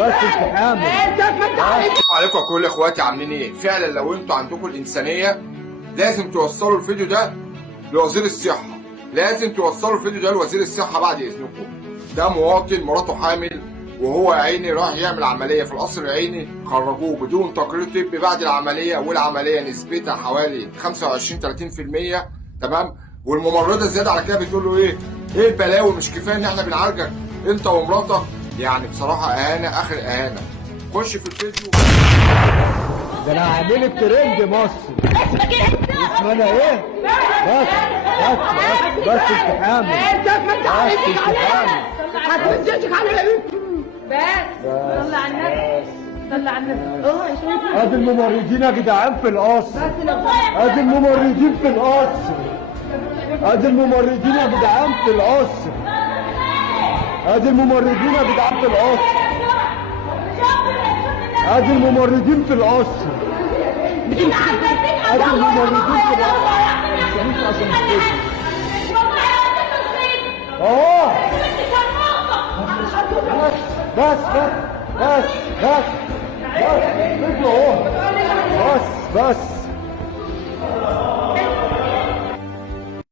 بس انت حامل. عليكم يا كل اخواتي، عاملين ايه؟ فعلا لو انتوا عندكم الانسانيه لازم توصلوا الفيديو ده لوزير الصحه، لازم توصلوا الفيديو ده لوزير الصحه بعد اذنكم. ده مواطن مراته حامل وهو يا عيني راح يعمل عمليه في القصر العيني، خرجوه بدون تقرير طبي بعد العمليه، والعمليه نسبتها حوالي 25 30%. تمام؟ والممرضه زياده على كده بتقول له ايه البلاوي، مش كفايه ان احنا بنعالجك انت ومراتك؟ يعني بصراحه اهانه اخر اهانه. خش في الفيديو. ده انا هعملك ترند مصر. اسمك ايه انت؟ اسمنا ايه؟ بس انت حامل. انت انت انت حامل. هتمسكك على ايه؟ بس صلي على النبي، صلي على النبي. ادي الممرضين يا جدعان في القصر. ادي الممرضين في القصر. ادي الممرضين يا جدعان في القصر. ادي الممرضين يا جدعان في القصر. ادي الممرضين في القصر. ادي الممرضين في القصر. اه بس فيديو اهو. بس